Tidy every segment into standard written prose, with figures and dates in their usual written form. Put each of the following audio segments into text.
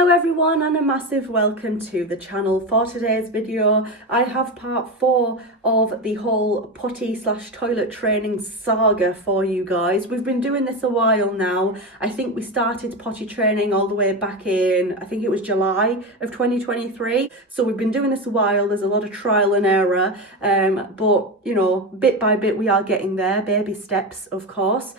Hello everyone and a massive welcome to the channel. For today's video I have part 4 of the whole potty/toilet training saga for you guys. We've been doing this a while now. I think we started potty training all the way back in, I think it was July of 2023. So we've been doing this a while. There's a lot of trial and error, but you know, bit by bit we are getting there. Baby steps, of course.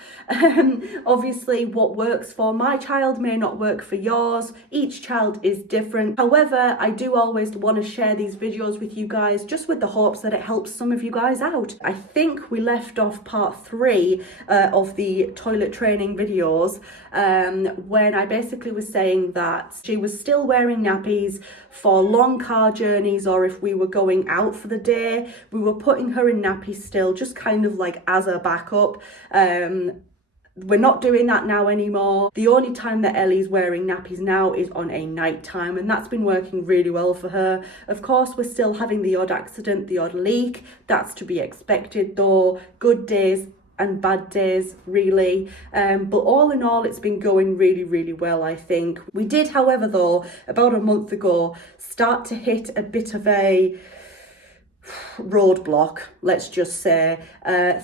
Obviously what works for my child may not work for yours. Each child is different. However, I do always want to share these videos with you guys just with the hopes that it helps some of you guys out. I think we left off part 3 of the toilet training videos when I basically was saying that she was still wearing nappies for long car journeys, or if we were going out for the day, we were putting her in nappies still, just kind of like as a backup. We're not doing that now anymore. The only time that Ellie's wearing nappies now is on a night time, and that's been working really well for her. Of course, we're still having the odd accident, the odd leak. That's to be expected though. Good days and bad days, really. But all in all, it's been going really well, I think. We did, however, though, about a month ago, start to hit a bit of a roadblock, let's just say.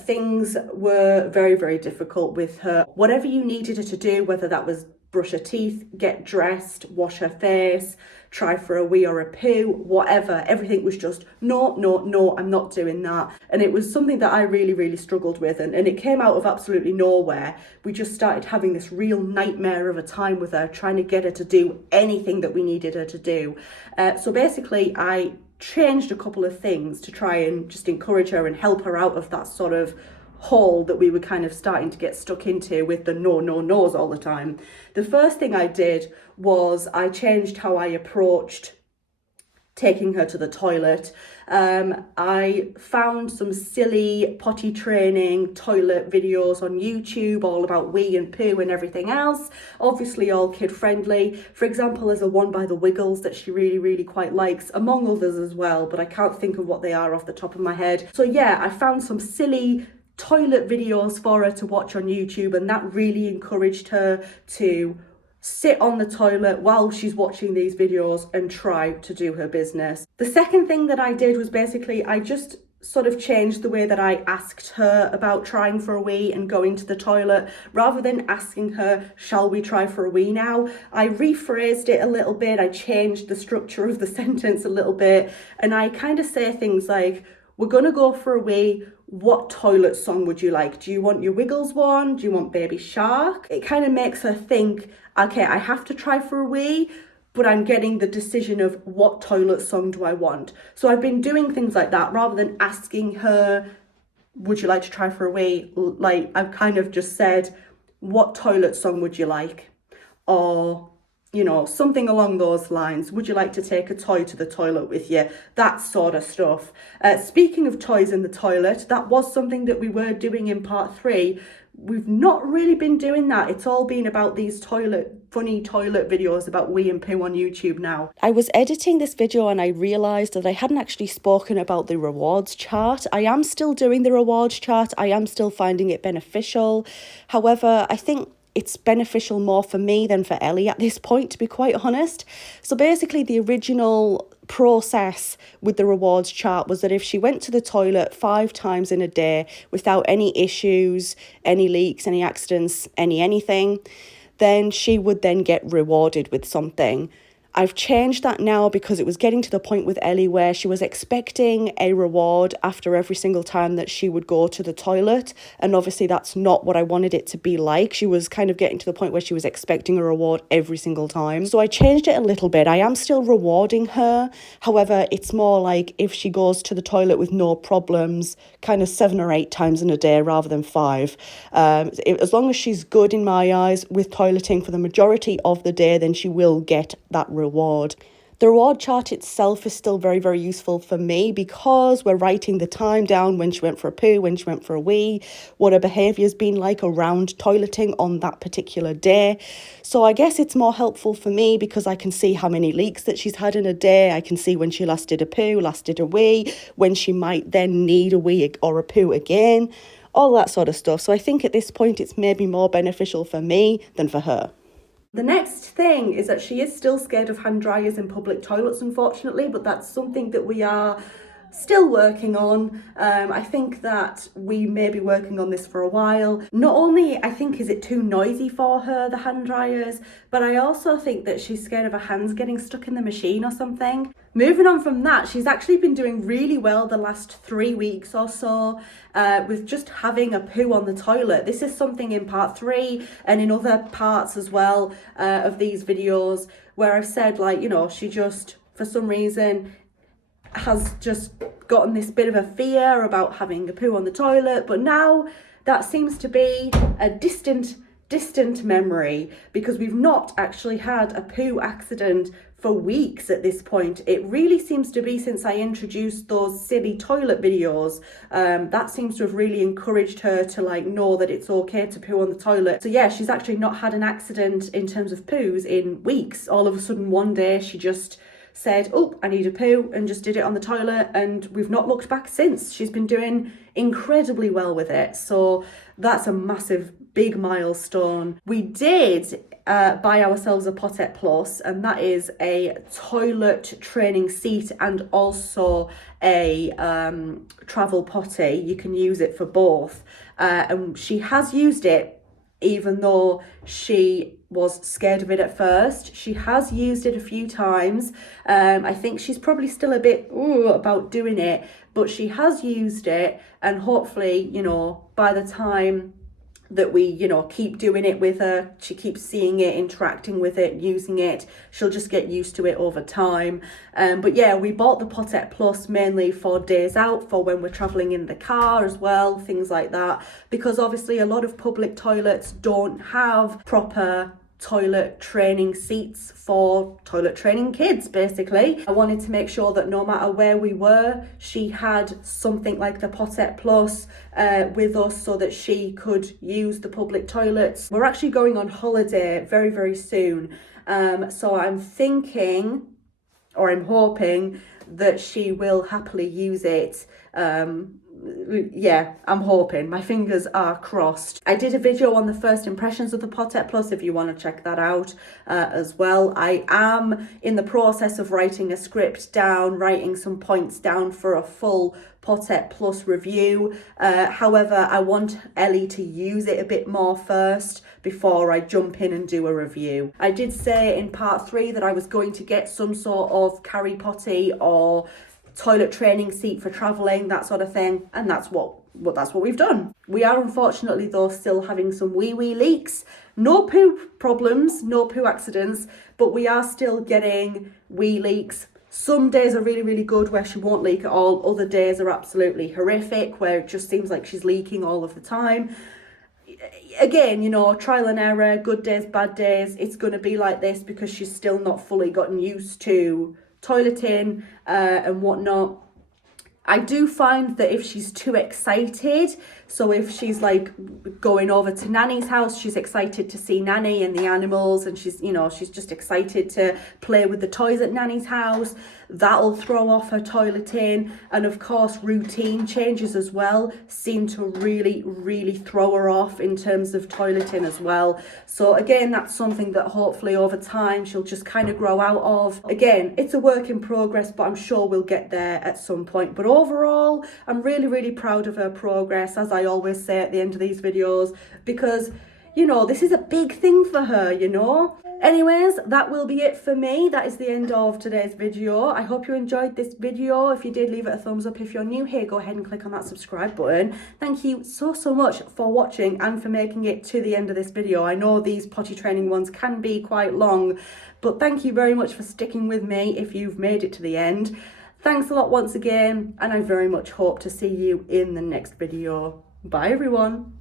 Things were very difficult with her. Whatever you needed her to do, whether that was brush her teeth, get dressed, wash her face, try for a wee or a poo, whatever, everything was just no, I'm not doing that. And it was something that I really struggled with, and it came out of absolutely nowhere. We just started having this real nightmare of a time with her, trying to get her to do anything that we needed her to do. So basically I changed a couple of things to try and just encourage her and help her out of that sort of hole that we were kind of starting to get stuck into with the no's all the time. The first thing I did was I changed how I approached taking her to the toilet. I found some silly potty training toilet videos on YouTube all about wee and poo and everything else, obviously all kid friendly. For example, there's a one by the Wiggles that she really quite likes, among others as well, but I can't think of what they are off the top of my head. So yeah, I found some silly toilet videos for her to watch on YouTube, and that really encouraged her to sit on the toilet while she's watching these videos and try to do her business. The second thing that I did was basically I just sort of changed the way that I asked her about trying for a wee and going to the toilet. Rather than asking her, shall we try for a wee now, I rephrased it a little bit. I changed the structure of the sentence a little bit, and I kind of say things like, we're gonna go for a wee. What toilet song would you like? Do you want your Wiggles one? Do you want Baby Shark? It kind of makes her think, okay, I have to try for a wee, but I'm getting the decision of what toilet song do I want. So I've been doing things like that rather than asking her, would you like to try for a wee? Like, I've kind of just said, what toilet song would you like? Or, you know, something along those lines. Would you like to take a toy to the toilet with you? That sort of stuff. Speaking of toys in the toilet, that was something that we were doing in part 3. We've not really been doing that. It's all been about these funny toilet videos about wee and poo on YouTube now. I was editing this video and I realised that I hadn't actually spoken about the rewards chart. I am still doing the rewards chart. I am still finding it beneficial. However, I think it's beneficial more for me than for Ellie at this point, to be quite honest. So basically the original process with the rewards chart was that if she went to the toilet 5 times in a day without any issues, any leaks, any accidents, anything, then she would then get rewarded with something. I've changed that now because it was getting to the point with Ellie where she was expecting a reward after every single time that she would go to the toilet. And obviously that's not what I wanted it to be like. She was kind of getting to the point where she was expecting a reward every single time. So I changed it a little bit. I am still rewarding her. However, it's more like if she goes to the toilet with no problems, kind of 7 or 8 times in a day rather than 5. As long as she's good in my eyes with toileting for the majority of the day, then she will get that reward. The reward chart itself is still very useful for me because we're writing the time down when she went for a poo, when she went for a wee, what her behaviour's been like around toileting on that particular day. So I guess it's more helpful for me because I can see how many leaks that she's had in a day. I can see when she last did a poo, last did a wee, when she might then need a wee or a poo again, all that sort of stuff. So I think at this point it's maybe more beneficial for me than for her. The next thing is that she is still scared of hand dryers in public toilets, unfortunately, but that's something that we are still working on. I think that we may be working on this for a while. Not only I think is it too noisy for her, the hand dryers, but I also think that she's scared of her hands getting stuck in the machine or something. Moving on from that, she's actually been doing really well the last 3 weeks or so with just having a poo on the toilet. This is something in part 3 and in other parts as well of these videos where I've said, like, you know, she just, for some reason, has just gotten this bit of a fear about having a poo on the toilet, but now that seems to be a distant memory because we've not actually had a poo accident for weeks at this point. It really seems to be since I introduced those silly toilet videos. That seems to have really encouraged her to like know that it's okay to poo on the toilet. So yeah, she's actually not had an accident in terms of poos in weeks. All of a sudden one day she just said, oh, I need a poo, and just did it on the toilet, and we've not looked back since. She's been doing incredibly well with it, so that's a massive, big milestone. We did buy ourselves a Potette Plus, and that is a toilet training seat and also a travel potty. You can use it for both, and she has used it even though she was scared of it at first. She has used it a few times. I think she's probably still a bit about doing it, but she has used it, and hopefully, you know, by the time that we, you know, keep doing it with her, she keeps seeing it, interacting with it, using it, she'll just get used to it over time. But yeah, we bought the Potette Plus mainly for days out, for when we're traveling in the car as well, things like that, because obviously a lot of public toilets don't have proper toilet training seats for toilet training kids. Basically, I wanted to make sure that no matter where we were, she had something like the Potette Plus with us so that she could use the public toilets. We're actually going on holiday very, very soon, so I'm thinking, or I'm hoping, that she will happily use it. Yeah, I'm hoping. My fingers are crossed. I did a video on the first impressions of the Potette Plus if you want to check that out as well. I am in the process of writing a script down, writing some points down for a full Potette Plus review. However, I want Ellie to use it a bit more first before I jump in and do a review. I did say in part 3 that I was going to get some sort of carry potty or toilet training seat for traveling, that sort of thing, and that's what we've done. We are unfortunately though still having some wee leaks. No poo problems, no poo accidents, but we are still getting wee leaks. Some days are really, really good where she won't leak at all. Other days are absolutely horrific where it just seems like she's leaking all of the time. Again, you know, trial and error, good days, bad days. It's going to be like this because she's still not fully gotten used to toileting and whatnot. I do find that if she's too excited, so if she's like going over to Nanny's house, she's excited to see Nanny and the animals, and she's, you know, she's just excited to play with the toys at Nanny's house, that'll throw off her toileting. And of course, routine changes as well seem to really throw her off in terms of toileting as well. So again, that's something that hopefully over time she'll just kind of grow out of. Again, it's a work in progress, but I'm sure we'll get there at some point. But overall, I'm really proud of her progress, as I always say at the end of these videos, because, you know, this is a big thing for her, you know. Anyways, that will be it for me. That is the end of today's video. I hope you enjoyed this video. If you did, leave it a thumbs up. If you're new here, go ahead and click on that subscribe button. Thank you so much for watching and for making it to the end of this video. I know these potty training ones can be quite long, but thank you very much for sticking with me if you've made it to the end. Thanks a lot once again, and I very much hope to see you in the next video. Bye everyone.